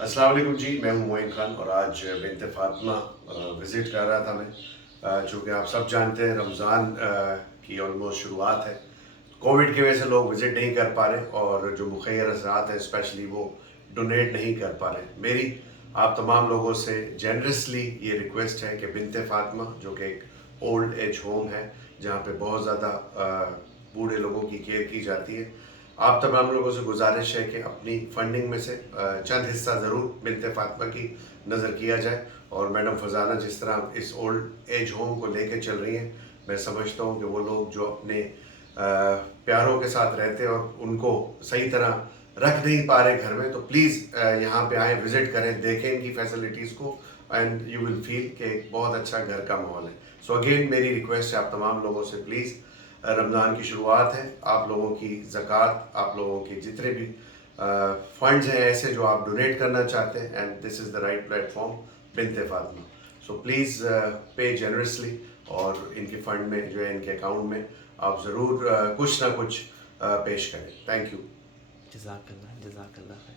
अस्सलाम वालेकुम जी, मैं हूं मोइन खान और आज बिनते फातिमा विज़िट कर रहा था मैं। चूँकि आप सब जानते हैं रमज़ान की ऑलमोस्ट शुरुआत है। कोविड की वजह से लोग विज़िट नहीं कर पा रहे और जो मुख़य्यर हज़रात हैं स्पेशली वो डोनेट नहीं कर पा रहे। मेरी आप तमाम लोगों से जेनरसली ये रिक्वेस्ट है कि बिनते फातिमा जो कि एक ओल्ड एज होम है जहाँ पे बहुत ज़्यादा बूढ़े लोगों की केयर की जाती है, आप तमाम लोगों से गुजारिश है कि अपनी फंडिंग में से चंद हिस्सा ज़रूर बिनते फातिमा की नज़र किया जाए। और मैडम फ़रज़ाना जिस तरह इस ओल्ड एज होम को लेके चल रही हैं, मैं समझता हूँ कि वो लोग जो अपने प्यारों के साथ रहते हैं और उनको सही तरह रख नहीं पा रहे घर में, तो प्लीज़ यहाँ पे आएँ, विज़िट करें, देखें इनकी फैसिलिटीज़ को एंड यू विल फील कि एक बहुत अच्छा घर का माहौल है। सो अगेन मेरी रिक्वेस्ट है आप तमाम लोगों से, प्लीज़ रमज़ान की शुरुआत है, आप लोगों की ज़कात, आप लोगों के जितने भी फंड्स हैं ऐसे जो आप डोनेट करना चाहते हैं, and this is the right platform Binte Fatima. So please pay generously और इनके फ़ंड में जो है इनके अकाउंट में आप ज़रूर कुछ ना कुछ पेश करें। Thank you. जज़ाकल्लाह जज़ाकल्लाह।